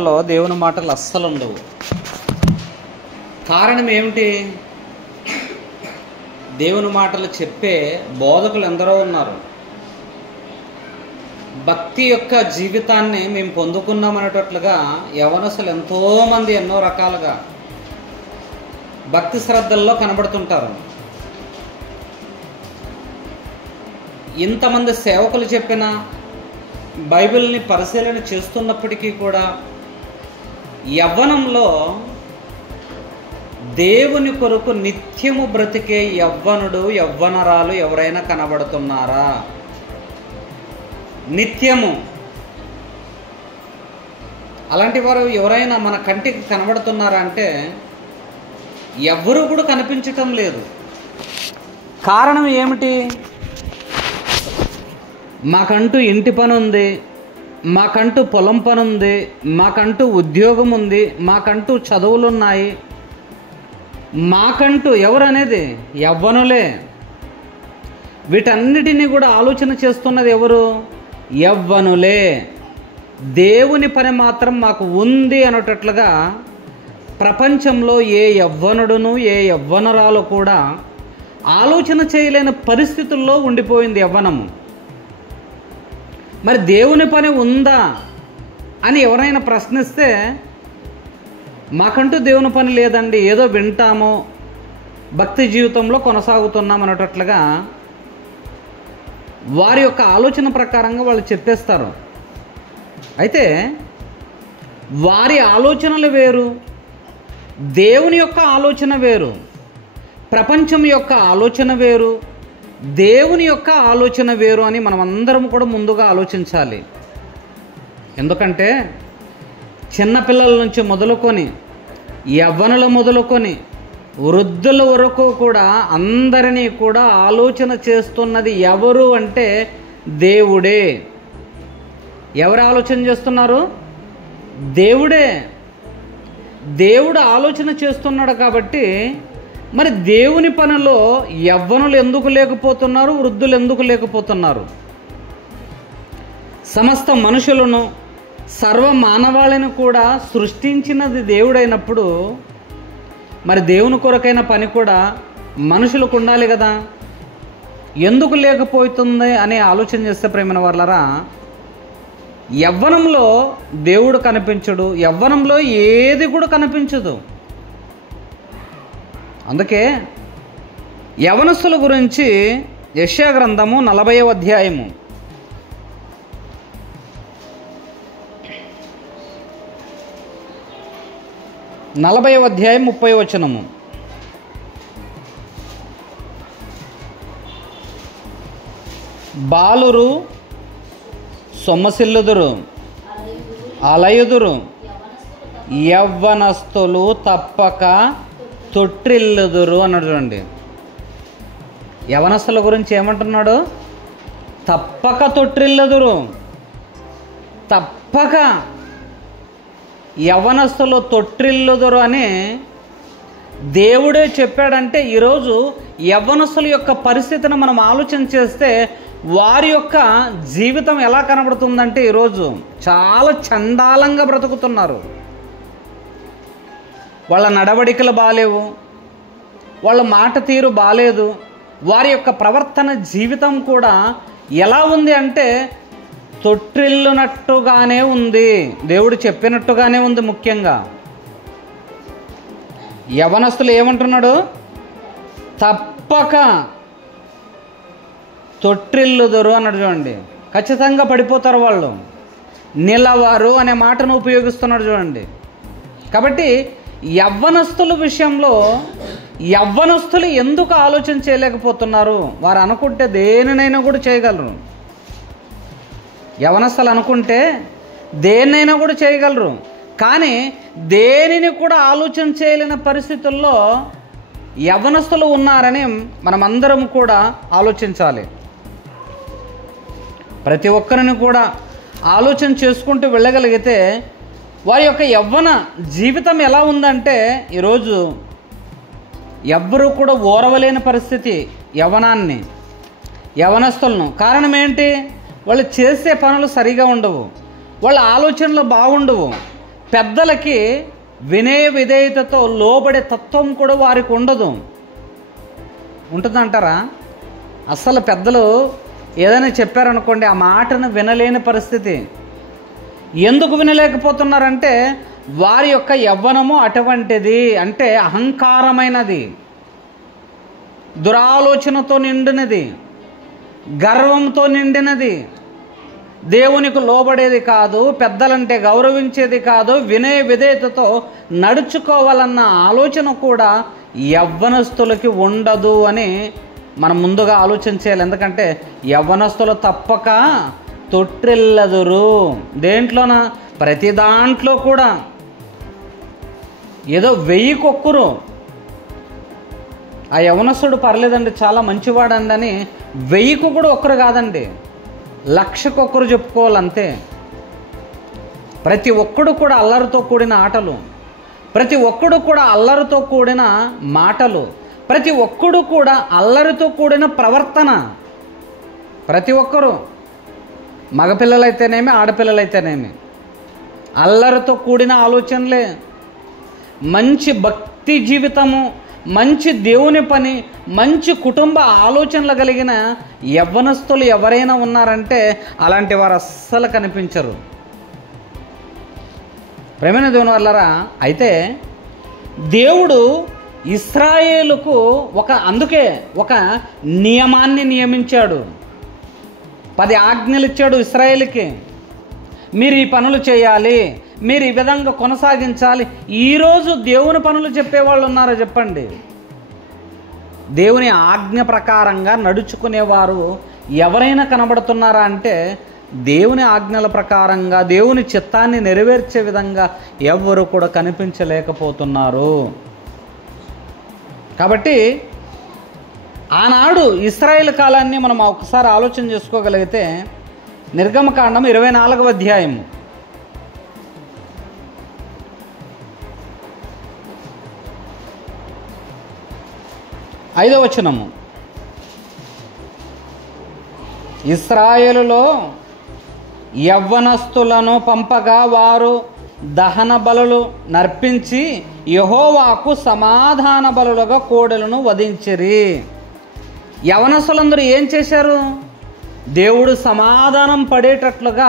సంఘాల్లో దేవుని మాటలు అస్సలు ఉండవు. కారణం ఏమిటి? దేవుని మాటలు చెప్పే బోధకులు ఎందరో ఉన్నారు. భక్తి యొక్క జీవితాన్ని మేము పొందుకున్నామనేటట్లుగా యవనస్తులు ఎంతోమంది ఎన్నో రకాలుగా భక్తి శ్రద్ధల్లో కనబడుతుంటారు. ఇంతమంది సేవకులు చెప్పిన బైబిల్ని పరిశీలన చేస్తున్నప్పటికీ కూడా యవ్వనంలో దేవుని కొరకు నిత్యము బ్రతికే యవ్వనుడు యవ్వనరాలు ఎవరైనా కనబడుతున్నారా? నిత్యము అలాంటి వారు ఎవరైనా మన కంటికి కనబడుతున్నారా అంటే ఎవ్వరూ కూడా కనిపించటం లేదు. కారణం ఏమిటి? మాకంటూ ఇంటి పని ఉంది, మాకంటూ పొలం పని ఉంది, మాకంటూ ఉద్యోగం ఉంది, మాకంటూ చదువులు ఉన్నాయి, మాకంటూ ఎవరు అనేది యవ్వనులే. వీటన్నిటినీ కూడా ఆలోచన చేస్తున్నది ఎవరు? యవ్వనులే. దేవుని పని మాత్రం మాకు ఉంది అనేటట్లుగా ప్రపంచంలో ఏ యవ్వనుడును ఏ యవ్వనురాలు కూడా ఆలోచన చేయలేని పరిస్థితుల్లో ఉండిపోయింది యవ్వనము. మరి దేవుని పని ఉందా అని ఎవరైనా ప్రశ్నిస్తే మాకంటూ దేవుని పని లేదండి, ఏదో వింటాము, భక్తి జీవితంలో కొనసాగుతున్నాం అనేటట్లుగా వారి యొక్క ఆలోచన ప్రకారంగా వాళ్ళు చెప్పేస్తారు. అయితే వారి ఆలోచనలు వేరు, దేవుని యొక్క ఆలోచన వేరు, ప్రపంచం యొక్క ఆలోచన వేరు, దేవుని యొక్క ఆలోచన వేరు అని మనం అందరం కూడా ముందుగా ఆలోచించాలి. ఎందుకంటే చిన్నపిల్లల నుంచి మొదలుకొని యవ్వనులు మొదలుకొని వృద్ధుల వరకు కూడా అందరినీ కూడా ఆలోచన చేస్తున్నది ఎవరు అంటే దేవుడే. ఎవరు ఆలోచన చేస్తున్నారు? దేవుడే. దేవుడు ఆలోచన చేస్తున్నాడు కాబట్టి మరి దేవుని పనిలో యవ్వనులు ఎందుకు లేకపోతున్నారు? వృద్ధులు ఎందుకు లేకపోతున్నారు? సమస్త మనుషులను సర్వ మానవాళిని కూడా సృష్టించినది దేవుడైనప్పుడు మరి దేవుని కొరకైన పని కూడా మనుషులకు ఉండాలి కదా. ఎందుకు లేకపోతుంది అని ఆలోచన చేస్తే ప్రేమైన వాళ్ళరా, యవ్వనంలో దేవుడు కనిపించడు, యవ్వనంలో ఏది కూడా కనిపించదు. అందుకే యవనస్తుల గురించి యెషయా గ్రంథము 40వ అధ్యాయము 30వ వచనము. బాలురు సొమ్మసిల్లుదురు, అలయుదురు, యవ్వనస్తులు తప్పక తొట్టిల్లుదురు అన్నాడు. చూడండి, యవనస్తుల గురించి ఏమంటున్నాడు? తప్పక తొట్టిల్లుదురు, తప్పక యవనస్తులు తొట్టిల్లుదురు అని దేవుడే చెప్పాడంటే ఈరోజు యవ్వనస్తుల యొక్క పరిస్థితిని మనం ఆలోచన చేస్తే వారి యొక్క జీవితం ఎలా కనబడుతుందంటే ఈరోజు చాలా చండాలంగా బ్రతుకుతున్నారు. వాళ్ళ నడవడికలు బాలేవు, వాళ్ళ మాట తీరు బాలేదు, వారి యొక్క ప్రవర్తన జీవితం కూడా ఎలా ఉంది అంటే తొట్టిల్లునట్టుగానే ఉంది, దేవుడు చెప్పినట్టుగానే ఉంది. ముఖ్యంగా యవనస్తులు ఏమంటున్నాడు? తప్పక తొట్టిల్లుదురు అన్నాడు. చూడండి, ఖచ్చితంగా పడిపోతారు వాళ్ళు, నిలవరు అనే మాటను ఉపయోగిస్తున్నాడు. చూడండి, కాబట్టి యవ్వనస్తుల విషయంలో యవ్వనస్తులు ఎందుకు ఆలోచన చేయలేకపోతున్నారు? వారు అనుకుంటే దేనినైనా కూడా చేయగలరు. యవనస్తులు అనుకుంటే దేన్నైనా కూడా చేయగలరు, కానీ దేనిని కూడా ఆలోచన చేయలేని పరిస్థితుల్లో యవనస్తులు ఉన్నారని మనమందరం కూడా ఆలోచించాలి. ప్రతి ఒక్కరిని కూడా ఆలోచన చేసుకుంటూ వెళ్ళగలిగితే వారి యొక్క యవ్వన జీవితం ఎలా ఉందంటే ఈరోజు ఎవ్వరూ కూడా ఓరవలేని పరిస్థితి యవ్వనాన్ని, యవనస్తులను. కారణం ఏంటి? వాళ్ళు చేసే పనులు సరిగా ఉండవు, వాళ్ళ ఆలోచనలు బాగుండవు, పెద్దలకి వినయ విధేయతతో లోబడే తత్వం కూడా వారికి ఉండదు. ఉంటుందంటారా? అస్సలు పెద్దలు ఏదైనా చెప్పారనుకోండి, ఆ మాటను వినలేని పరిస్థితి. ఎందుకు వినలేకపోతున్నారంటే వారి యొక్క యవ్వనము అటువంటిది, అంటే అహంకారమైనది, దురాలోచనతో నిండినది, గర్వంతో నిండినది, దేవునికి లోబడేది కాదు, పెద్దలంటే గౌరవించేది కాదు, వినయ విధేయతతో నడుచుకోవాలన్న ఆలోచన కూడా యవ్వనస్తులకి ఉండదు అని మనం ముందుగా ఆలోచన చేయాలి. ఎందుకంటే యవ్వనస్తులు తప్పక తొట్టిల్లదురు. దేంట్లోన? ప్రతి దాంట్లో కూడా. ఏదో 1000కి ఒక్కరు ఆ యవ్వనస్తుడు పర్లేదండి, చాలా మంచివాడండి అని 1000కు కూడా ఒక్కరు కాదండి, 1,00,000కి ఒక్కరు చెప్పుకోవాలంతే. ప్రతి ఒక్కడు కూడా అల్లరితో కూడిన ఆటలు, ప్రతి ఒక్కడు కూడా అల్లరితో కూడిన మాటలు, ప్రతి ఒక్కడు కూడా అల్లరితో కూడిన ప్రవర్తన. ప్రతి ఒక్కరూ, మగపిల్లలైతేనేమి ఆడపిల్లలైతేనేమి, అల్లరితో కూడిన ఆలోచనలే. మంచి భక్తి జీవితము, మంచి దేవుని పని, మంచి కుటుంబ ఆలోచనలు కలిగిన యవ్వనస్తులు ఎవరైనా ఉన్నారంటే అలాంటి వారు అస్సలు కనిపించరు. ప్రేమైన దేవుని వల్లరా, అయితే దేవుడు ఇశ్రాయేలుకు అందుకే ఒక నియమాన్ని నియమించాడు. 10 ఆజ్ఞలు ఇచ్చాడు ఇశ్రాయేలుకి. మీరు ఈ పనులు చేయాలి, మీరు ఈ విధంగా కొనసాగించాలి. ఈరోజు దేవుని పనులు చెప్పేవాళ్ళు ఉన్నారో చెప్పండి? దేవుని ఆజ్ఞ ప్రకారంగా నడుచుకునేవారు ఎవరైనా కనబడుతున్నారా అంటే దేవుని ఆజ్ఞల ప్రకారంగా దేవుని చిత్తాన్ని నెరవేర్చే విధంగా ఎవరు కూడా కనిపించలేకపోతున్నారు. కాబట్టి ఆనాడు ఇశ్రాయేలు కాలాన్ని మనం ఒకసారి ఆలోచన చేసుకోగలిగితే నిర్గమకాండం 24వ అధ్యాయం 5వ వచనము. ఇశ్రాయేలులో యవ్వనస్తులను పంపగా వారు దహన బలులు నర్పించి యెహోవాకు సమాధాన బలులుగా కోడెలను వధించిరి. యవ్వనస్తులందరూ ఏం చేశారు? దేవుడు సమాధానం పడేటట్లుగా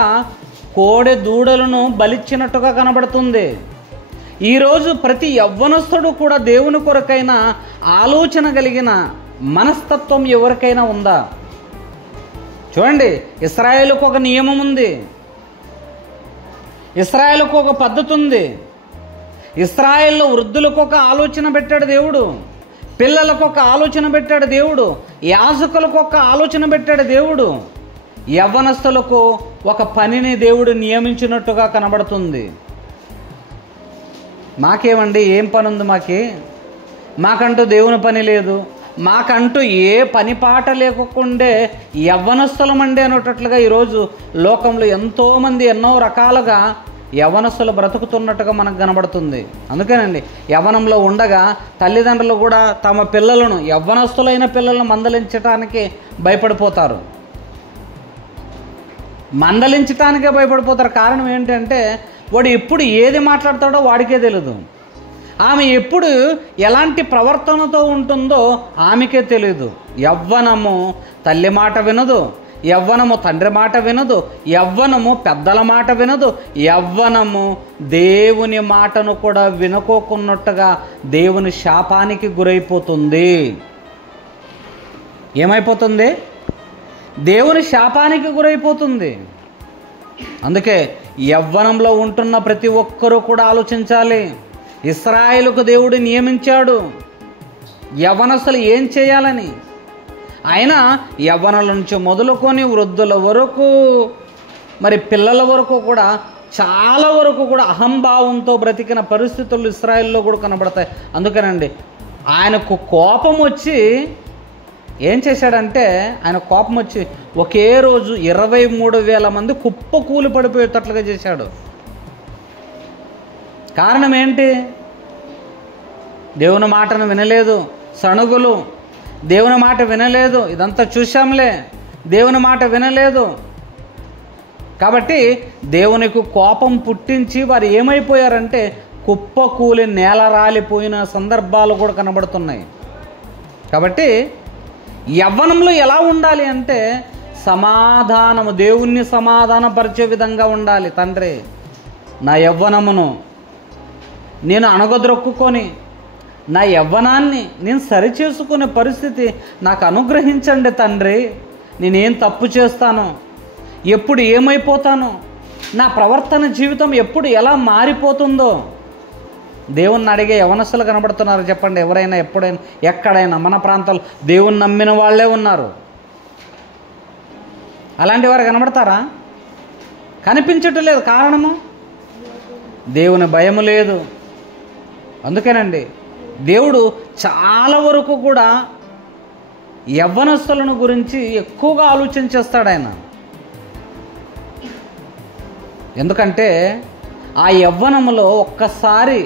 కోడె దూడలను బలిచ్చినట్టుగా కనబడుతుంది. ఈరోజు ప్రతి యవ్వనస్తుడు కూడా దేవుని కొరకైన ఆలోచన కలిగిన మనస్తత్వం ఎవరికైనా ఉందా? చూడండి, ఇశ్రాయేలుకు ఒక నియమం ఉంది, ఇశ్రాయేలుకు ఒక పద్ధతి ఉంది. ఇశ్రాయేల్లో వృద్ధులకు ఒక ఆలోచన పెట్టాడు దేవుడు, పిల్లలకు ఒక ఆలోచన పెట్టాడు దేవుడు, యాజకులకు ఒక ఆలోచన పెట్టాడు దేవుడు, యవ్వనస్తులకు ఒక పనిని దేవుడు నియమించినట్టుగా కనబడుతుంది. మాకేమండి, ఏం పని ఉంది? మాకంటూ దేవుని పని లేదు, మాకంటూ ఏ పని పాట లేకుండే యవ్వనస్తులమండి అనేటట్లుగా ఈరోజు లోకంలో ఎంతోమంది ఎన్నో రకాలుగా యవ్వనస్తులు బ్రతుకుతున్నట్టుగా మనకు కనబడుతుంది. అందుకేనండి యవ్వనంలో ఉండగా తల్లిదండ్రులు కూడా తమ పిల్లలను, యవ్వనస్తులైన పిల్లలను మందలించటానికి భయపడిపోతారు. కారణం ఏంటంటే వాడు ఎప్పుడు ఏది మాట్లాడతాడో వాడికే తెలియదు. ఆమె ఎప్పుడు ఎలాంటి ప్రవర్తనతో ఉంటుందో ఆమెకే తెలియదు. యవ్వనము తల్లి మాట వినదు, యవ్వనము తండ్రి మాట వినదు, యవ్వనము పెద్దల మాట వినదు, యవ్వనము దేవుని మాటను కూడా వినుకోకున్నట్టుగా దేవుని శాపానికి గురైపోతుంది. ఏమైపోతుంది? దేవుని శాపానికి గురైపోతుంది. అందుకే యవ్వనంలో ఉంటున్న ప్రతి ఒక్కరూ కూడా ఆలోచించాలి. ఇశ్రాయేలుకు దేవుడు నియమించాడు యవ్వనస్తులు ఏం చేయాలని. ఆయన యవ్వనుల నుంచి మొదలుకొని వృద్ధుల వరకు, మరి పిల్లల వరకు కూడా చాలా వరకు కూడా అహంభావంతో బ్రతికిన పరిస్థితులు ఇశ్రాయేల్లో కూడా కనబడతాయి. అందుకేనండి ఆయనకు కోపం వచ్చి ఏం చేశాడంటే, ఆయన కోపం వచ్చి ఒకే రోజు 23,000 మంది కుప్ప కూలి పడిపోయేటట్లుగా చేశాడు. కారణం ఏంటి? దేవుని మాటను వినలేదు, సణుగులు, దేవుని మాట వినలేదు. ఇదంతా చూశాంలే, దేవుని మాట వినలేదు. కాబట్టి దేవునికి కోపం పుట్టించి వారు ఏమైపోయారంటే కుప్పకూలి నేల రాలిపోయిన సందర్భాలు కూడా కనబడుతున్నాయి. కాబట్టి యవ్వనంలో ఎలా ఉండాలి అంటే సమాధానము, దేవుణ్ణి సమాధానపరిచే విధంగా ఉండాలి. తండ్రి, నా యవ్వనమును నేను అణగద్రొక్కుకొని నా యవ్వనాన్ని నేను సరిచేసుకునే పరిస్థితి నాకు అనుగ్రహించండి తండ్రి. నేనేం తప్పు చేస్తాను, ఎప్పుడు ఏమైపోతాను, నా ప్రవర్తన జీవితం ఎప్పుడు ఎలా మారిపోతుందో దేవుణ్ణి అడిగే యవనస్తులు కనబడుతున్నారు. చెప్పండి, ఎవరైనా ఎప్పుడైనా ఎక్కడైనా మన ప్రాంతాల్లో దేవుణ్ణి నమ్మిన వాళ్ళే ఉన్నారు. అలాంటి వారు కనబడతారా? కనిపించటం లేదు. కారణము దేవుని భయము లేదు. అందుకేనండి దేవుడు చాలా వరకు కూడా యవ్వనస్తులను గురించి ఎక్కువగా ఆలోచన చేస్తాడు ఆయన. ఎందుకంటే ఆ యవ్వనములో ఒక్కసారి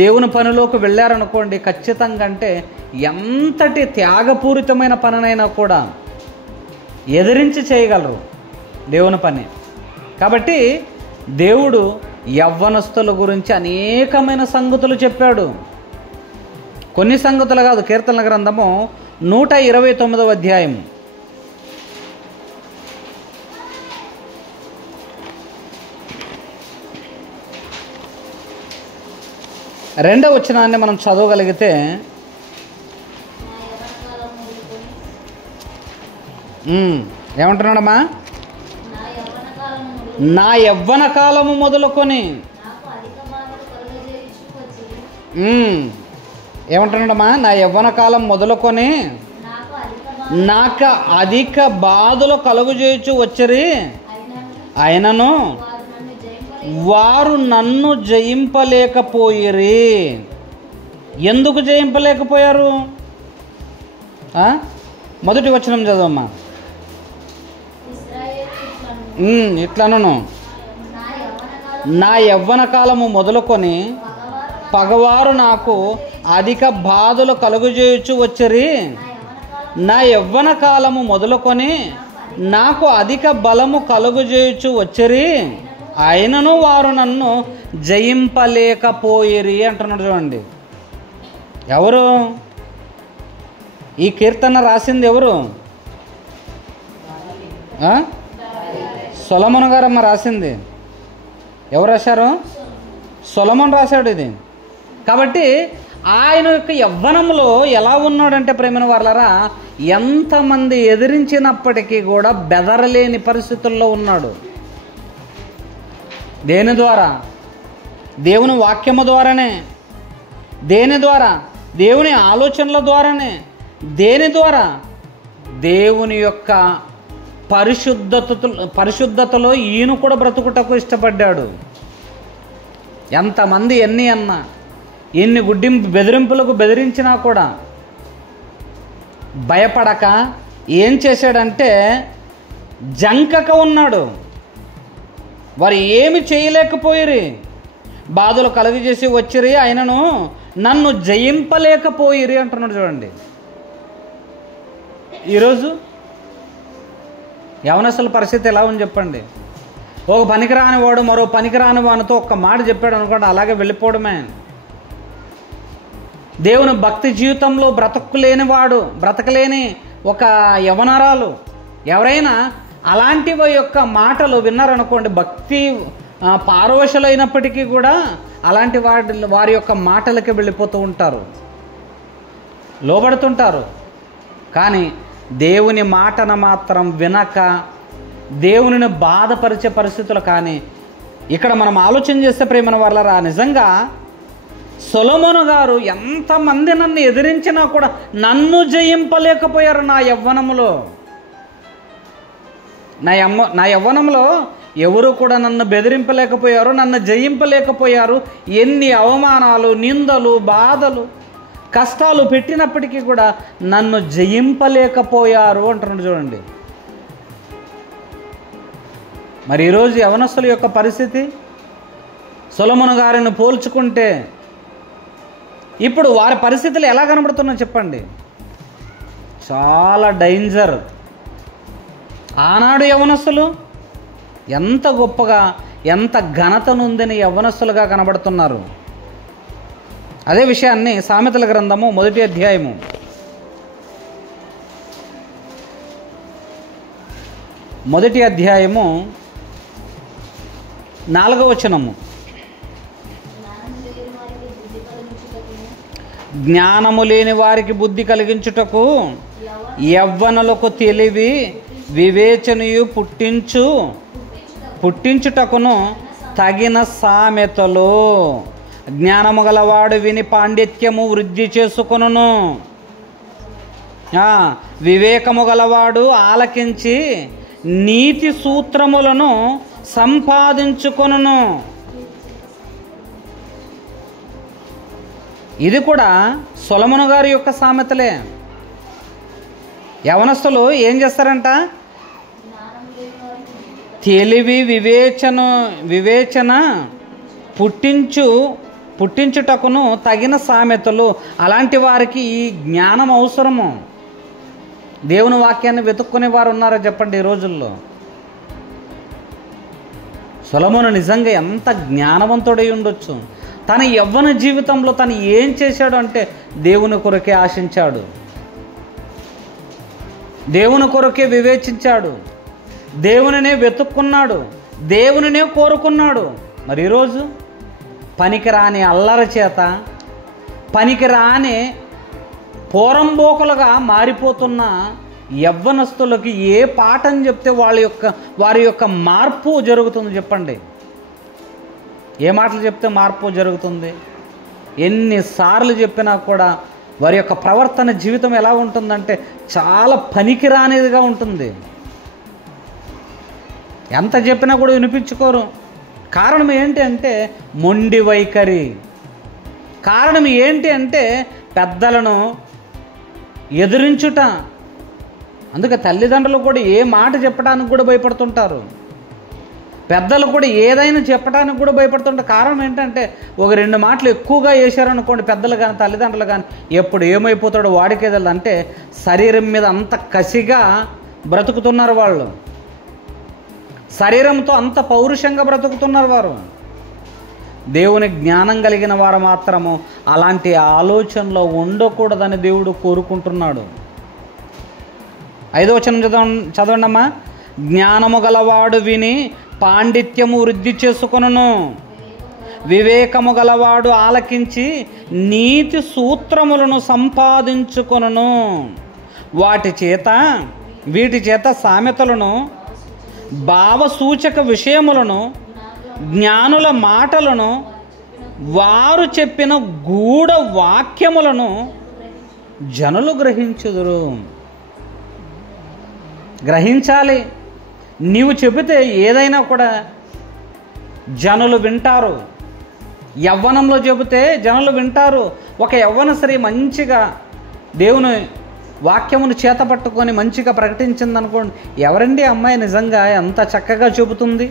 దేవుని పనిలోకి వెళ్ళారనుకోండి, ఖచ్చితంగా అంటే ఎంతటి త్యాగపూరితమైన పనినైనా కూడా ఎదిరించి చేయగలరు దేవుని పని. కాబట్టి దేవుడు యవ్వనస్తుల గురించి అనేకమైన సంగతులు చెప్పాడు. కొన్ని సంగతులు కాదు. కీర్తనల గ్రంథము 129వ అధ్యాయం 2వ వచనాన్ని మనం చదవగలిగితే, ఏమంటున్నాడమ్మా? నా యవ్వన కాలము మొదలుకొని ఏమంటున్నాడమ్మా? నా యవ్వన కాలం మొదలుకొని నాకు అధిక బాధలు కలుగజేయచ్చు వచ్చిరి, అయినను వారు నన్ను జయింపలేకపోయిరి. ఎందుకు జయింపలేకపోయారు? మొదటి వచనం చదవమ్మా. ఇట్లను, నా యవ్వన కాలము మొదలుకొని పగవారు నాకు అధిక బాధలు కలుగజేయచ్చు వచ్చిరి. నా యవ్వన కాలము మొదలుకొని నాకు అధిక బలము కలుగజేయచ్చు వచ్చిరి, అయినను వారు నన్ను జయింపలేకపోయిరి అంటున్నాడు. చూడండి, ఎవరు ఈ కీర్తన రాసింది? ఎవరు? సొలొమోను గారమ్మ రాసింది. ఎవరు రాశారు? సొలొమోను రాశాడు ఇది. కాబట్టి ఆయన యొక్క యవ్వనంలో ఎలా ఉన్నాడంటే ప్రేమైన వాళ్ళరా, ఎంతమంది ఎదిరించినప్పటికీ కూడా బెదరలేని పరిస్థితుల్లో ఉన్నాడు. దేని ద్వారా? దేవుని వాక్యము ద్వారానే. దేని ద్వారా? దేవుని ఆలోచనల ద్వారానే. దేని ద్వారా? దేవుని యొక్క పరిశుద్ధతలో ఈయన కూడా బ్రతుకుటకు ఇష్టపడ్డాడు. ఎంతమంది ఎన్ని అన్నా, ఎన్ని బెదిరింపులకు బెదిరించినా కూడా భయపడక ఏం చేశాడంటే జంకక ఉన్నాడు. వారు ఏమి చేయలేకపోయిరి, బాధలు కలుగజేసి వచ్చిరి, ఆయనను నన్ను జయింపలేకపోయిరి అంటున్నాడు. చూడండి, ఈరోజు యవనస్తుల పరిస్థితి ఎలా ఉంది చెప్పండి. ఒక పనికిరాని వాడు మరో పనికిరాని వానితో ఒక్క మాట చెప్పాడు అనుకోండి, అలాగే వెళ్ళిపోవడమే. దేవుని భక్తి జీవితంలో బ్రతకలేని ఒక యవనరాలు ఎవరైనా అలాంటి యొక్క మాటలు విన్నారనుకోండి, భక్తి పారవశులైనప్పటికీ కూడా అలాంటి వారి యొక్క మాటలకి వెళ్ళిపోతూ ఉంటారు, లోబడుతుంటారు. కానీ దేవుని మాటను మాత్రం వినక దేవునిని బాధపరిచే పరిస్థితులు. కానీ ఇక్కడ మనం ఆలోచన చేస్తే ప్రేమన వాళ్ళరా, నిజంగా సొలొమోను గారు ఎంతమంది నన్ను ఎదిరించినా కూడా నన్ను జయింపలేకపోయారు నా యవ్వనములో. నా యవ్వనంలో ఎవరు కూడా నన్ను బెదిరింపలేకపోయారు, నన్ను జయింపలేకపోయారు. ఎన్ని అవమానాలు, నిందలు, బాధలు, కష్టాలు పెట్టినప్పటికీ కూడా నన్ను జయింపలేకపోయారు అంటున్నాడు. చూడండి, మరి ఈరోజు యవనస్తుల యొక్క పరిస్థితి సొలొమోను గారిని పోల్చుకుంటే ఇప్పుడు వారి పరిస్థితులు ఎలా కనబడుతున్నాయో చెప్పండి. చాలా డేంజర్. ఆనాడు యవనస్తులు ఎంత గొప్పగా, ఎంత ఘనత నొందిన యవ్వనస్తులుగా కనబడుతున్నారు. అదే విషయాన్ని సామెతల గ్రంథము 1వ అధ్యాయము 4వ వచనము. జ్ఞానము లేని వారికి బుద్ధి కలిగించుటకు యవ్వనులకు తెలివి వివేచనయు పుట్టించుటకును తగిన సామెతలు. జ్ఞానము గలవాడు విని పాండిత్యము వృద్ధి చేసుకొనును. వివేకము గలవాడు ఆలకించి నీతి సూత్రములను సంపాదించుకొనును. ఇది కూడా సొలొమోను గారి యొక్క సామెతలే. యవనస్తులు ఏం చేస్తారంట? తెలివి వివేచన పుట్టించుటకును తగిన సామెతలు. అలాంటి వారికి ఈ జ్ఞానం అవసరము. దేవుని వాక్యాన్ని వెతుక్కునే వారు ఉన్నారో చెప్పండి ఈ రోజుల్లో? సొలొమోను నిజంగా ఎంత జ్ఞానవంతుడై ఉండొచ్చు. తన యవ్వన జీవితంలో తను ఏం చేశాడు అంటే దేవుని కొరకే ఆశించాడు, దేవుని కొరకే వివేచించాడు, దేవునినే వెతుక్కున్నాడు, దేవునినే కోరుకున్నాడు. మరి ఈరోజు పనికిరాని అల్లరి చేత, పనికిరాని పోరంబోకులుగా మారిపోతున్న యవ్వనస్తులకి ఏ పాఠం చెప్తే వారి యొక్క మార్పు జరుగుతుంది చెప్పండి? ఏ మాటలు చెప్తే మార్పు జరుగుతుంది? ఎన్నిసార్లు చెప్పినా కూడా వారి యొక్క ప్రవర్తన జీవితం ఎలా ఉంటుందంటే చాలా పనికిరానిదిగా ఉంటుంది. ఎంత చెప్పినా కూడా వినిపించుకోరు. కారణం ఏంటి అంటే మొండి వైఖరి. కారణం ఏంటి అంటే పెద్దలను ఎదిరించుట. అందుకే తల్లిదండ్రులు కూడా ఏ మాట చెప్పడానికి కూడా భయపడుతుంటారు. పెద్దలు కూడా ఏదైనా చెప్పడానికి కూడా భయపడుతుంటారు. కారణం ఏంటంటే ఒక 2 మాటలు ఎక్కువగా వేశారనుకోండి, పెద్దలు కానీ తల్లిదండ్రులు కానీ, ఎప్పుడు ఏమైపోతాడో వాడికే తెలియదు. అంటే శరీరం మీద అంత కసిగా బ్రతుకుతున్నారు వాళ్ళు, శరీరంతో అంత పౌరుషంగా బ్రతుకుతున్నారు వారు. దేవుని జ్ఞానం కలిగిన వారు మాత్రము అలాంటి ఆలోచనలో ఉండకూడదని దేవుడు కోరుకుంటున్నాడు. 5వ వచనం చదవండమ్మా. జ్ఞానము గలవాడు విని పాండిత్యము వృద్ధి చేసుకొనును. వివేకము గలవాడు ఆలకించి నీతి సూత్రములను సంపాదించుకొనును. వీటి చేత సామెతలను, భావసూచక విషయములను, జ్ఞానుల మాటలను, వారు చెప్పిన గూఢ వాక్యములను జనులు గ్రహించాలి. నీవు చెబితే ఏదైనా కూడా జనులు వింటారు. యవ్వనంలో చెబితే జనులు వింటారు. ఒక యవ్వన స్త్రీ మంచిగా దేవుని వాక్యమును చేత పట్టుకొని మంచిగా ప్రకటించింది అనుకోండి, ఎవరండి అమ్మాయి నిజంగా ఎంత చక్కగా చెబుతుంది?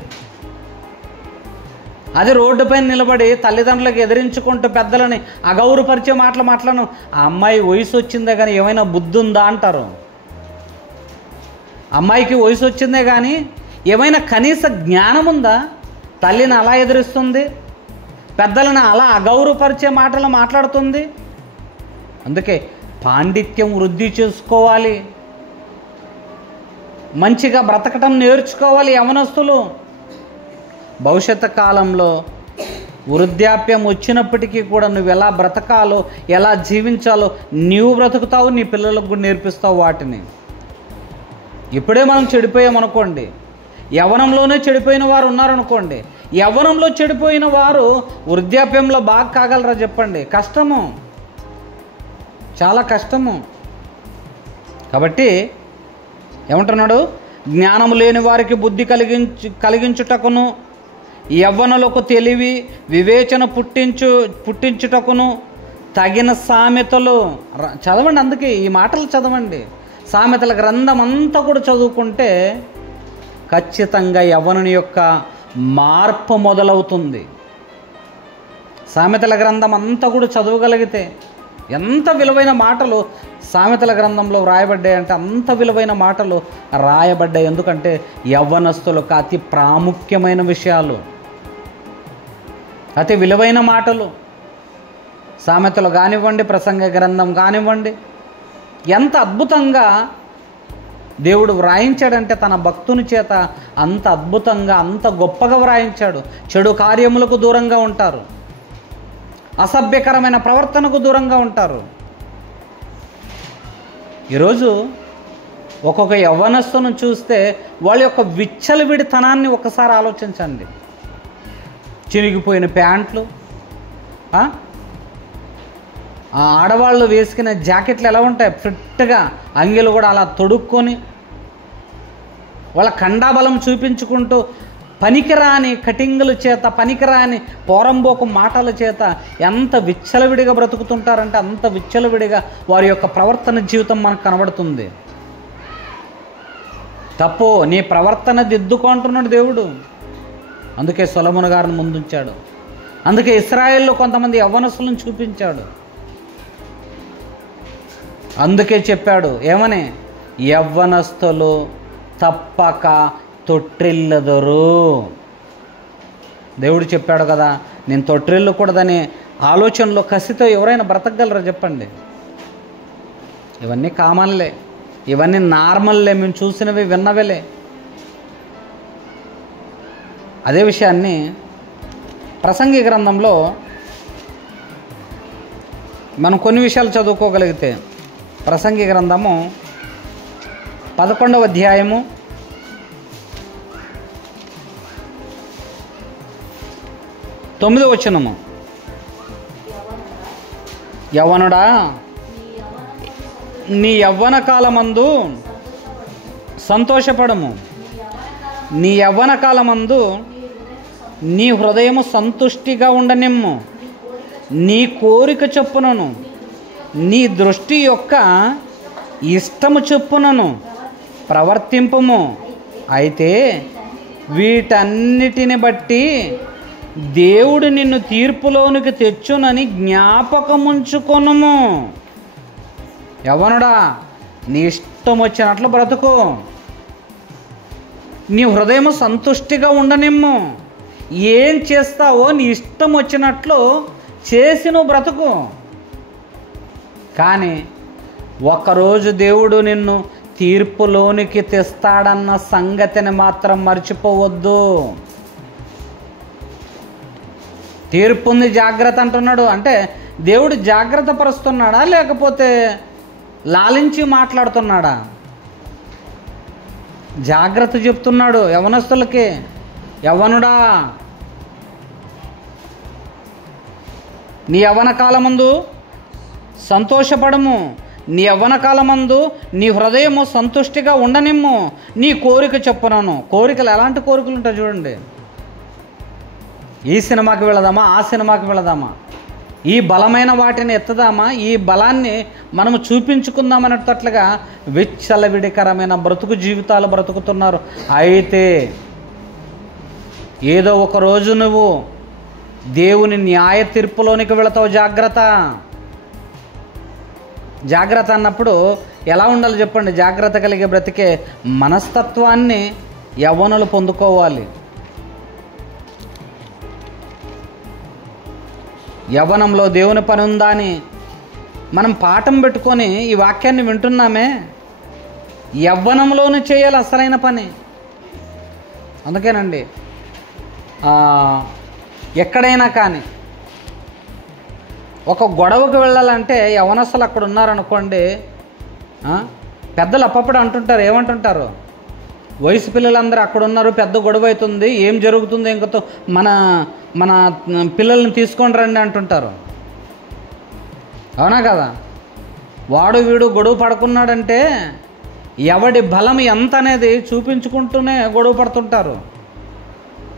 అది రోడ్డుపైన నిలబడి తల్లిదండ్రులకు ఎదిరించుకుంటూ పెద్దలని అగౌరవపరిచే మాట్లాడను. ఆ అమ్మాయి వయసు వచ్చిందే కానీ ఏమైనా బుద్ధి ఉందా అంటారు. అమ్మాయికి వయసు వచ్చిందే కానీ ఏమైనా కనీస జ్ఞానం ఉందా? తల్లిని అలా ఎదిరిస్తుంది, పెద్దలను అలా అగౌరవపరిచే మాటలు మాట్లాడుతుంది. అందుకే పాండిత్యం వృద్ధి చేసుకోవాలి, మంచిగా బ్రతకటం నేర్చుకోవాలి యవనస్తులు. భవిష్యత్తు కాలంలో వృద్ధాప్యం వచ్చినప్పటికీ కూడా నువ్వు ఎలా బ్రతకాలో, ఎలా జీవించాలో నీవు బ్రతుకుతావు, నీ పిల్లలకు కూడా నేర్పిస్తావు వాటిని. ఇప్పుడే మనం చెడిపోయామనుకోండి, యవ్వనంలోనే చెడిపోయిన వారు ఉన్నారనుకోండి, యవ్వనంలో చెడిపోయిన వారు వృద్ధాప్యంలో బాగా కాగలరా చెప్పండి? కష్టము, చాలా కష్టము. కాబట్టి ఏమంటున్నాడు? జ్ఞానము లేని వారికి బుద్ధి కలిగించుటకును, యవ్వనులకు తెలివి వివేచన పుట్టించుటకును తగిన సామెతలు. చదవండి, అందుకే ఈ మాటలు చదవండి. సామెతల గ్రంథం అంతా కూడా చదువుకుంటే ఖచ్చితంగా యవ్వనుని యొక్క మార్పు మొదలవుతుంది. సామెతల గ్రంథం అంతా కూడా చదవగలిగితే ఎంత విలువైన మాటలు సామెతల గ్రంథంలో వ్రాయబడ్డాయి అంటే అంత విలువైన మాటలు రాయబడ్డాయి. ఎందుకంటే యవ్వనస్తులకు అతి ప్రాముఖ్యమైన విషయాలు, అతి విలువైన మాటలు. సామెతలు కానివ్వండి, ప్రసంగ గ్రంథం కానివ్వండి, ఎంత అద్భుతంగా దేవుడు వ్రాయించాడంటే తన భక్తుని చేత అంత అద్భుతంగా, అంత గొప్పగా వ్రాయించాడు. చెడు కార్యములకు దూరంగా ఉంటారు, అసభ్యకరమైన ప్రవర్తనకు దూరంగా ఉంటారు. ఈరోజు ఒక్కొక్క యవ్వనస్తును చూస్తే వాళ్ళ యొక్క విచ్చలవిడితనాన్ని ఒక్కసారి ఆలోచించండి. చిరిగిపోయిన ప్యాంట్లు, ఆడవాళ్ళు వేసుకునే జాకెట్లు ఎలా ఉంటాయి, ఫిట్గా, అంగీలు కూడా అలా తొడుక్కొని వాళ్ళ కండాబలం చూపించుకుంటూ పనికిరాని కటింగుల చేత, పనికిరాని పోరంబోకు మాటల చేత ఎంత విచ్చలవిడిగా బ్రతుకుతుంటారంటే అంత విచ్చలవిడిగా వారి యొక్క ప్రవర్తన జీవితం మనకు కనబడుతుంది. తప్పు, నీ ప్రవర్తన దిద్దుకుంటున్నాడు దేవుడు. అందుకే సొలొమోను గారిని ముందుంచాడు. అందుకే ఇశ్రాయేల్లో కొంతమంది యవ్వనస్తులను చూపించాడు. అందుకే చెప్పాడు ఏమని, యవ్వనస్తులు తప్పక తొట్టిల్లదురు. దేవుడు చెప్పాడు కదా, నేను తొట్టిల్లకూడదనే ఆలోచనలో కసితో ఎవరైనా బ్రతకగలరా చెప్పండి? ఇవన్నీ కామన్లే, ఇవన్నీ నార్మల్లే, మేము చూసినవి విన్నవేలే. అదే విషయాన్ని ప్రసంగి గ్రంథంలో మనం కొన్ని విషయాలు చదువుకోగలిగితే, ప్రసంగి గ్రంథము 11వ అధ్యాయము 9వ వచనము, యవ్వనుడా నీ యవ్వన కాలమందు సంతోషపడము, నీ యవ్వన కాలమందు నీ హృదయము సంతుష్టిగా ఉండనిమ్ము, నీ కోరిక చొప్పునను నీ దృష్టి యొక్క ఇష్టము చొప్పునను ప్రవర్తింపుము. అయితే వీటన్నిటిని బట్టి దేవుడు నిన్ను తీర్పులోనికి తెచ్చునని జ్ఞాపకముంచుకొనుము. యవ్వనుడా, నీ ఇష్టం వచ్చినట్లు బ్రతుకు, నీ హృదయము సంతుష్టిగా ఉండనిమ్ము. ఏం చేస్తావో నీ ఇష్టం వచ్చినట్లు చేసి నువ్వు బ్రతుకు. కానీ ఒకరోజు దేవుడు నిన్ను తీర్పులోనికి తెస్తాడన్న సంగతిని మాత్రం మర్చిపోవద్దు. తీర్పుంది, జాగ్రత్త అంటున్నాడు. అంటే దేవుడు జాగ్రత్త పరుస్తున్నాడా లేకపోతే లాలించి మాట్లాడుతున్నాడా? జాగ్రత్త చెప్తున్నాడు యవ్వనస్తులకి. యవ్వనుడా, నీ యవ్వన కాలమందు సంతోషపడము, నీ యవ్వన కాలమందు నీ హృదయము సంతుష్టిగా ఉండనిమ్ము, నీ కోరిక చెప్పునను. కోరికలు ఎలాంటి కోరికలు ఉంటాయి చూడండి. ఈ సినిమాకి వెళదామా, ఆ సినిమాకి వెళదామా, ఈ బలమైన వాటిని ఎత్తదామా, ఈ బలాన్ని మనము చూపించుకుందామన్నట్లుగా విచ్చలవిడికరమైన బ్రతుకు జీవితాలు బ్రతుకుతున్నారు. అయితే ఏదో ఒక రోజు నువ్వు దేవుని న్యాయ తీర్పులోనికి వెళతావు. జాగ్రత్త. జాగ్రత్త అన్నప్పుడు ఎలా ఉండాలి చెప్పండి? జాగ్రత్త కలిగే బ్రతికే మనస్తత్వాన్ని యవ్వనులు పొందుకోవాలి. యవ్వనంలో దేవుని పని ఉందా అని మనం పాఠం పెట్టుకొని ఈ వాక్యాన్ని వింటున్నామే. యవ్వనంలోనే చేయాలి అసలైన పని. అందుకేనండి ఎక్కడైనా కానీ ఒక గొడవకు వెళ్ళాలంటే యవ్వనస్తులు అక్కడ ఉన్నారనుకోండి, పెద్దలు అప్పప్పుడు అంటుంటారు, ఏమంటుంటారు, వయసు పిల్లలందరూ అక్కడ ఉన్నారు, పెద్ద గొడవ అవుతుంది, ఏం జరుగుతుంది ఇంకతో మన మన పిల్లల్ని తీసుకొని రండి అంటుంటారు. అవునా కదా? వాడు వీడు గొడవ పడుకున్నాడంటే ఎవడి బలం ఎంత అనేది చూపించుకుంటూనే గొడవ పడుతుంటారు.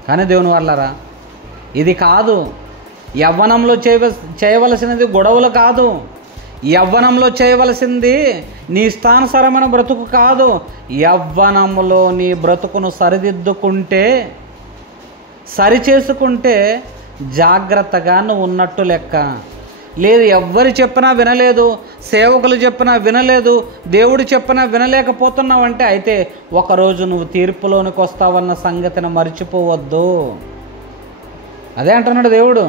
కానీ దేవుని వాళ్ళారా, ఇది కాదు. యవ్వనంలో చేయవలసినది గొడవలు కాదు. యవ్వనంలో చేయవలసింది నీ ఇష్టానుసారమైన బ్రతుకు కాదు. యవ్వనంలో నీ బ్రతుకును సరిదిద్దుకుంటే, సరిచేసుకుంటే జాగ్రత్తగా నువ్వు ఉన్నట్టు లెక్క. లేదు ఎవ్వరు చెప్పినా వినలేదు, సేవకులు చెప్పినా వినలేదు, దేవుడు చెప్పినా వినలేకపోతున్నావంటే అయితే ఒకరోజు నువ్వు తీర్పులోనికి వస్తావన్న సంగతిని మర్చిపోవద్దు. అదే అంటున్నాడు దేవుడు.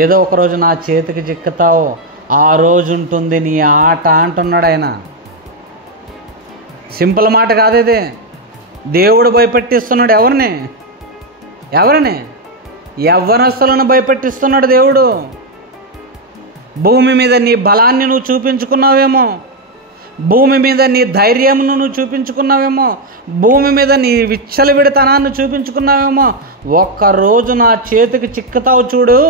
ఏదో ఒకరోజు నా చేతికి చిక్కుతావు, ఆ రోజు ఉంటుంది నీ ఆట అంటున్నాడు ఆయన. సింపుల్ మాట కాదు ఇది. దేవుడు భయపెట్టిస్తున్నాడు ఎవరిని? యవ్వనస్తులను భయపెట్టిస్తున్నాడు దేవుడు. భూమి మీద నీ బలాన్ని నువ్వు చూపించుకున్నావేమో, భూమి మీద నీ ధైర్యంను నువ్వు చూపించుకున్నావేమో, భూమి మీద నీ విచ్చలవిడితనాన్ని చూపించుకున్నావేమో, ఒక్కరోజు నా చేతికి చిక్కుతావు చూడు,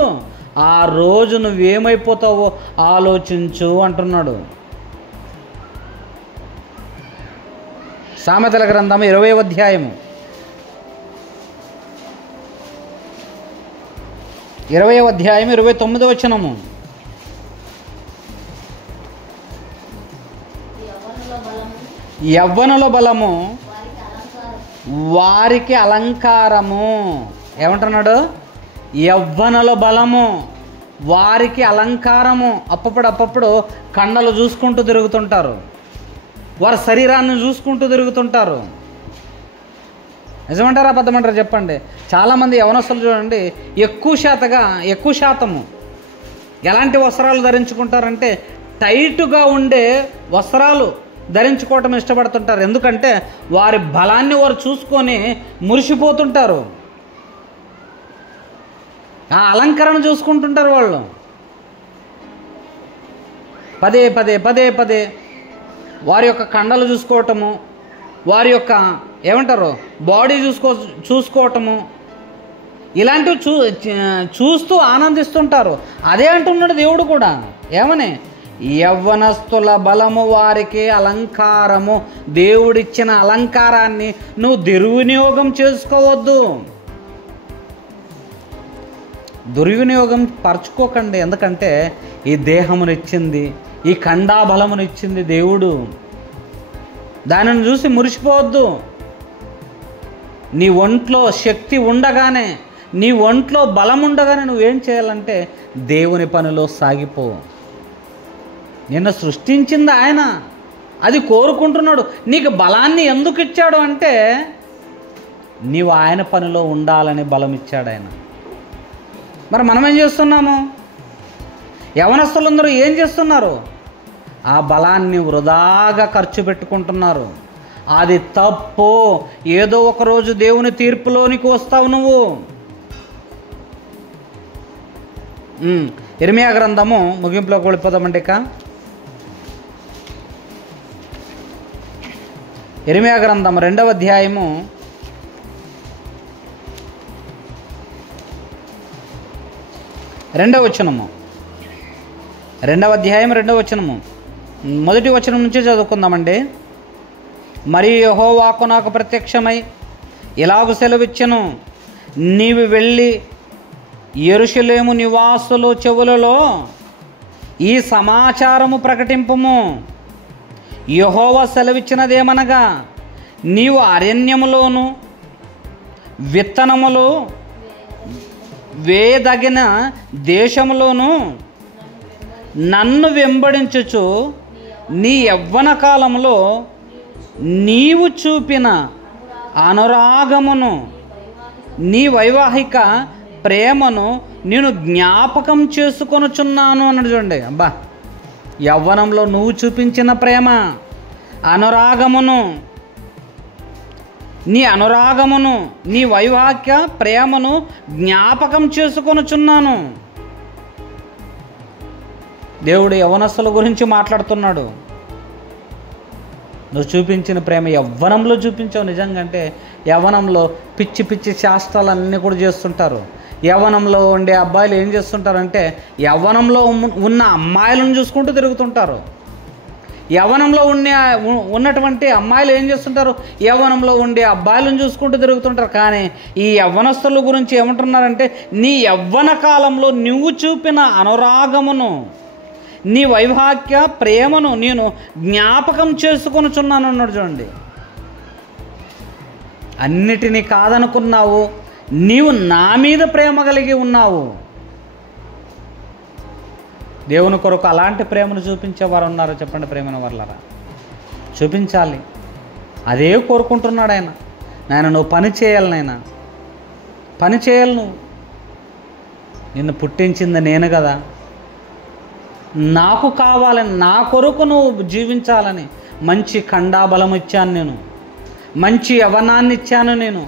ఆ రోజు నువ్వేమైపోతావో ఆలోచించు అంటున్నాడు. సామెతల గ్రంథం 20వ అధ్యాయము 29వ వచనము. యవ్వనుల బలము వారికి అలంకారము. ఏమంటున్నాడు? యవ్వనుల బలము వారికి అలంకారము. అప్పుడప్పుడు కండలు చూసుకుంటూ తిరుగుతుంటారు, వారి శరీరాన్ని చూసుకుంటూ తిరుగుతుంటారు. నిజమంటారా అబద్ధమంటారా చెప్పండి? చాలామంది యవనస్తులు చూడండి, ఎక్కువ శాతము ఎలాంటి వస్త్రాలు ధరించుకుంటారంటే టైట్గా ఉండే వస్త్రాలు ధరించుకోవటం ఇష్టపడుతుంటారు. ఎందుకంటే వారి బలాన్ని వారు చూసుకొని మురిసిపోతుంటారు, ఆ అలంకరణ చూసుకుంటుంటారు. వాళ్ళు పదే వారి యొక్క కండలు చూసుకోవటము, వారి యొక్క బాడీ చూసుకోవటము, ఇలాంటివి చూస్తూ ఆనందిస్తుంటారు. అదే అంటున్నాడు దేవుడు కూడా. ఏమని? యవ్వనస్తుల బలము వారికి అలంకారము. దేవుడిచ్చిన అలంకారాన్ని నువ్వు దుర్వినియోగం చేసుకోవద్దు, దుర్వినియోగం పరచుకోకండి. ఎందుకంటే ఈ దేహమునిచ్చింది, ఈ ఖండాబలమునిచ్చింది దేవుడు. దానిని చూసి మురిసిపోవద్దు. నీ ఒంట్లో శక్తి ఉండగానే, నీ ఒంట్లో బలం ఉండగానే నువ్వేం చేయాలంటే దేవుని పనిలో సాగిపో. నిన్ను సృష్టించింది ఆయన, అది కోరుకుంటున్నాడు. నీకు బలాన్ని ఎందుకు ఇచ్చాడు అంటే నీవు ఆయన పనిలో ఉండాలని బలం ఇచ్చాడు ఆయన. మరి మనం ఏం చేస్తున్నాము? యవనస్తులందరూ ఏం చేస్తున్నారు? ఆ బలాన్ని వృధాగా ఖర్చు పెట్టుకుంటున్నారు. అది తప్పు. ఏదో ఒకరోజు దేవుని తీర్పులోనికి వస్తావు నువ్వు. ఇర్మియా గ్రంథము ముగింపులోకి వెళ్ళిపోదామండి. ఇక ఇర్మియా గ్రంథం 2వ అధ్యాయము 2వ వచనము. 2వ అధ్యాయం 2వ వచనము. మొదటి వచనం నుంచి చదువుకుందామండి. మరియు యెహోవాకు నాకు ప్రత్యక్షమై ఇలాగు సెలవిచ్చెను, నీవు వెళ్ళి యెరూషలేము నివాసుల చెవులలో ఈ సమాచారము ప్రకటింపుము. యెహోవా సెలవిచ్చినదేమనగా, నీవు అరణ్యములోను విత్తనములు వేదగిన దేశములోను నన్ను వెంబడించుచు నీ యవ్వన కాలంలో నీవు చూపిన అనురాగమును, నీ వైవాహిక ప్రేమను నేను జ్ఞాపకం చేసుకొనుచున్నాను అన్నాడు. చూడండి, అబ్బా, యవ్వనంలో నువ్వు చూపించిన ప్రేమ, అనురాగమును, నీ అనురాగమును, నీ వైవాహిక ప్రేమను జ్ఞాపకం చేసుకొనుచున్నాను. దేవుడు యవ్వనస్తుల గురించి మాట్లాడుతున్నాడు. నువ్వు చూపించిన ప్రేమ యవ్వనంలో చూపించావు. నిజంగా అంటే యవ్వనంలో పిచ్చి పిచ్చి శాస్త్రాలన్నీ కూడా చేస్తుంటారు. యవ్వనంలో ఉండే అబ్బాయిలు ఏం చేస్తుంటారంటే యవ్వనంలో ఉన్న అమ్మాయిలను చూసుకుంటూ తిరుగుతుంటారు. యవ్వనంలో ఉన్నటువంటి అమ్మాయిలు ఏం చేస్తుంటారు? యవ్వనంలో ఉండే అబ్బాయిలను చూసుకుంటూ తిరుగుతుంటారు. కానీ ఈ యవ్వనస్తుల గురించి ఏమంటున్నారంటే, నీ యవ్వన కాలంలో నువ్వు చూపిన అనురాగమును, నీ వైవాహిక ప్రేమను నేను జ్ఞాపకం చేసుకొనుచున్నాను అన్నాడు. చూడండి, అన్నిటినీ కాదనుకున్నావు, నీవు నా మీద ప్రేమ కలిగి ఉన్నావు. దేవుని కొరకు అలాంటి ప్రేమను చూపించేవారు ఉన్నారు చెప్పండి ప్రేమను వర్లరా. చూపించాలి, అదే కోరుకుంటున్నాడు ఆయన. నాయన నువ్వు పని చేయాలి, నాయన పని చేయాలి, నువ్వు నిన్ను పుట్టించింది నేను కదా, నాకు కావాలని, నా కొరకు నువ్వు జీవించాలని మంచి ఖండాబలం ఇచ్చాను నేను, మంచి యవ్వనాన్ని ఇచ్చాను నేను,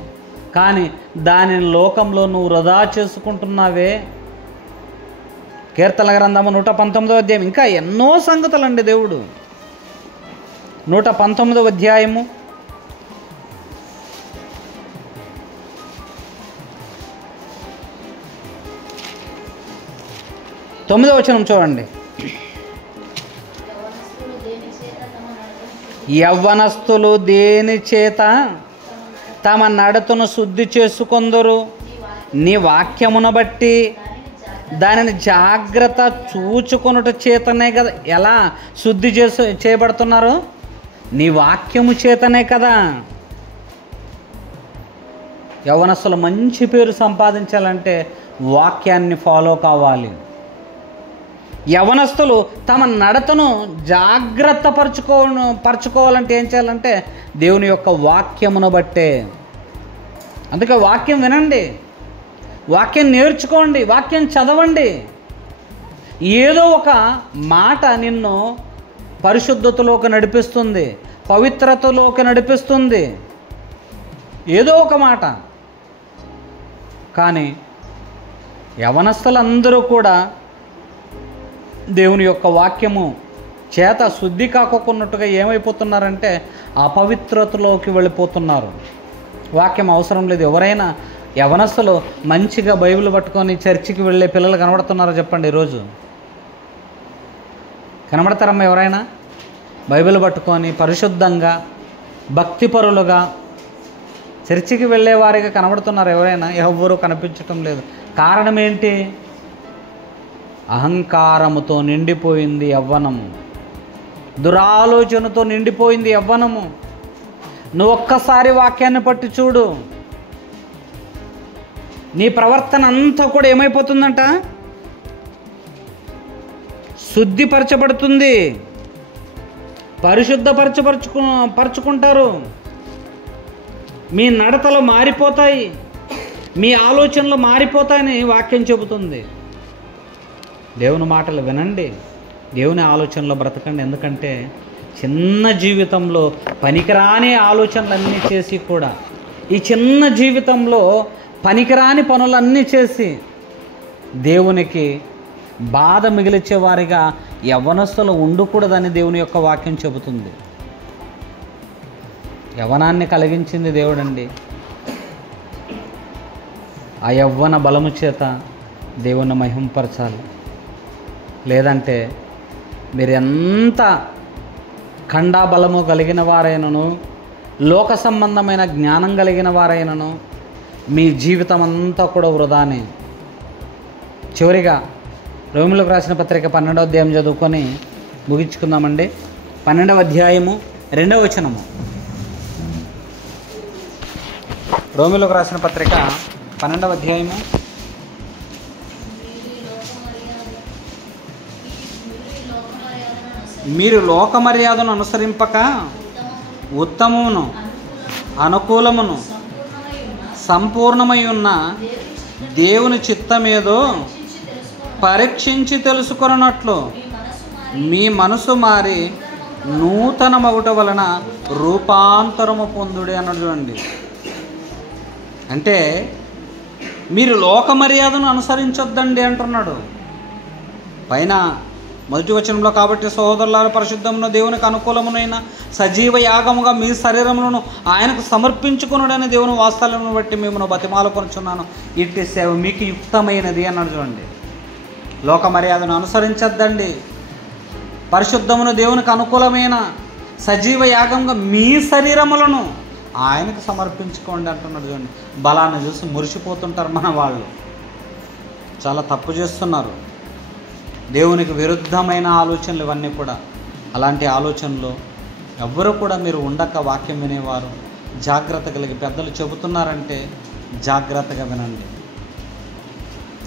కానీ దానిని లోకంలో నువ్వు వృధా చేసుకుంటున్నావే. కీర్తనల గ్రంథము 119వ అధ్యాయం, ఇంకా ఎన్నో సంగతులండి దేవుడు. 119వ అధ్యాయము 9వ వచనం చూడండి. యవ్వనస్తులు దేని చేత తమ నడతను శుద్ధి చేసుకొందరు, నీ వాక్యమును బట్టి దానిని జాగ్రత్త చూచుకొనుట చేతనే కదా. ఎలా శుద్ధి చేయబడుతున్నారు? నీ వాక్యము చేతనే కదా. యవ్వనస్తులు మంచి పేరు సంపాదించాలంటే వాక్యాన్ని ఫాలో కావాలి. యవ్వనస్తులు తమ నడతను జాగ్రత్త పరచుకోవాలంటే ఏం చేయాలంటే దేవుని యొక్క వాక్యమును బట్టే. అందుకే వాక్యం వినండి, వాక్యం నేర్చుకోండి, వాక్యం చదవండి. ఏదో ఒక మాట నిన్ను పరిశుద్ధతలోకి నడిపిస్తుంది, పవిత్రతలోకి నడిపిస్తుంది, ఏదో ఒక మాట. కానీ యవనస్తులందరూ కూడా దేవుని యొక్క వాక్యము చేత శుద్ధి కాకున్నట్టుగా ఏమైపోతున్నారంటే అపవిత్రతలోకి వెళ్ళిపోతున్నారు. వాక్యం అవసరం లేదు. ఎవరైనా యవనస్తులు మంచిగా బైబిల్ పట్టుకొని చర్చికి వెళ్ళే పిల్లలు కనబడుతున్నారో చెప్పండి? ఈరోజు కనబడతారమ్మా? ఎవరైనా బైబిల్ పట్టుకొని పరిశుద్ధంగా భక్తిపరులుగా చర్చికి వెళ్ళేవారిగా కనబడుతున్నారు ఎవరైనా? ఎవ్వరూ కనిపించటం లేదు. కారణం ఏంటి? అహంకారముతో నిండిపోయింది యవ్వనము, దురాలోచనతో నిండిపోయింది యవ్వనము. నువ్వు ఒక్కసారి వాక్యాన్ని పట్టి చూడు, నీ ప్రవర్తన అంతా కూడా ఏమైపోతుందంట? శుద్ధిపరచబడుతుంది, పరుచుకుంటారు. మీ నడతలు మారిపోతాయి, మీ ఆలోచనలు మారిపోతాయని వాక్యం చెబుతుంది. దేవుని మాటలు వినండి, దేవుని ఆలోచనలో బ్రతకండి. ఎందుకంటే చిన్న జీవితంలో పనికిరాని ఆలోచనలన్నీ చేసి కూడా, ఈ చిన్న జీవితంలో పనికిరాని పనులన్నీ చేసి దేవునికి బాధ మిగిలిచ్చే వారిగా యవ్వనస్తులు ఉండకూడదని దేవుని యొక్క వాక్యం చెబుతుంది. యవ్వనాన్ని కలిగించింది దేవుడండి. ఆ యవ్వన బలము చేత దేవుని మహింపరచాలి. లేదంటే మీరు ఎంత ఖండాబలము కలిగిన వారైనను, లోక సంబంధమైన జ్ఞానం కలిగిన వారైనను మీ జీవితం అంతా కూడా వృధానే. చివరిగా రోమిలకు రాసిన పత్రిక 12వ అధ్యాయం చదువుకొని ముగించుకుందామండి. 12వ అధ్యాయము 2వ వచనము. రోమిలకు రాసిన పత్రిక 12వ అధ్యాయము మీరు లోక మర్యాదను అనుసరింపక ఉత్తమమును అనుకూలమును సంపూర్ణమై ఉన్న దేవుని చిత్తమేదో పరీక్షించి తెలుసుకొనున్నట్లు మీ మనసు మారి నూతన మగుట వలన రూపాంతరము పొందుడి అన్నాడు. చూడండి, అంటే మీరు లోక మర్యాదను అనుసరించొద్దండి అంటున్నాడు పైన మొదటి వచనంలో. కాబట్టి సహోదరులారా, పరిశుద్ధమును దేవునికి అనుకూలమునైన సజీవ యాగముగా మీ శరీరములను ఆయనకు సమర్పించుకొనుడని దేవుని వాస్తవాలను బట్టి మిమ్మల్ని బతిమాలుకొనుచున్నాను. ఇట్టి సేవ మీకు యుక్తమైనది అన్నాడు. చూడండి, లోక మర్యాదను అనుసరించద్దండి, పరిశుద్ధమును దేవునికి అనుకూలమైన సజీవ యాగంగా మీ శరీరములను ఆయనకు సమర్పించుకోండి అంటున్నాడు. చూడండి, బలాన్ని చూసి మురిసిపోతుంటారు మన వాళ్ళు, చాలా తప్పు చేస్తున్నారు. దేవునికి విరుద్ధమైన ఆలోచనలు ఇవన్నీ కూడా. అలాంటి ఆలోచనలు ఎవ్వరూ కూడా మీరు ఉండక వాక్యం వినేవారు జాగ్రత్త కలిగి, పెద్దలు చెబుతున్నారంటే జాగ్రత్తగా వినండి.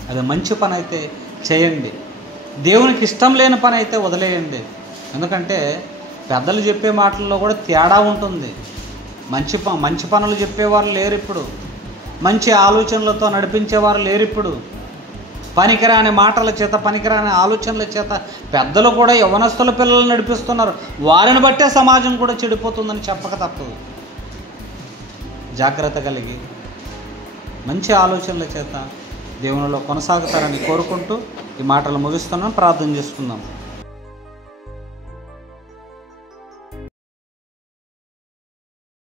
అది మంచి పని అయితే చేయండి, దేవునికి ఇష్టం లేని పని అయితే వదిలేయండి. ఎందుకంటే పెద్దలు చెప్పే మాటల్లో కూడా తేడా ఉంటుంది. మంచి పనులు చెప్పేవారు లేరు ఇప్పుడు, మంచి ఆలోచనలతో నడిపించేవారు లేరు ఇప్పుడు. పనికిరాని మాటల చేత, పనికిరాని ఆలోచనల చేత పెద్దలు కూడా యవ్వనస్తుల పిల్లలు నడిపిస్తున్నారు. వారిని బట్టే సమాజం కూడా చెడిపోతుందని చెప్పక తప్పదు. జాగ్రత్త కలిగి మంచి ఆలోచనల చేత దేవునిలో కొనసాగుతారని కోరుకుంటూ ఈ మాటలు ముగిస్తున్నాం. ప్రార్థన చేసుకుందాం.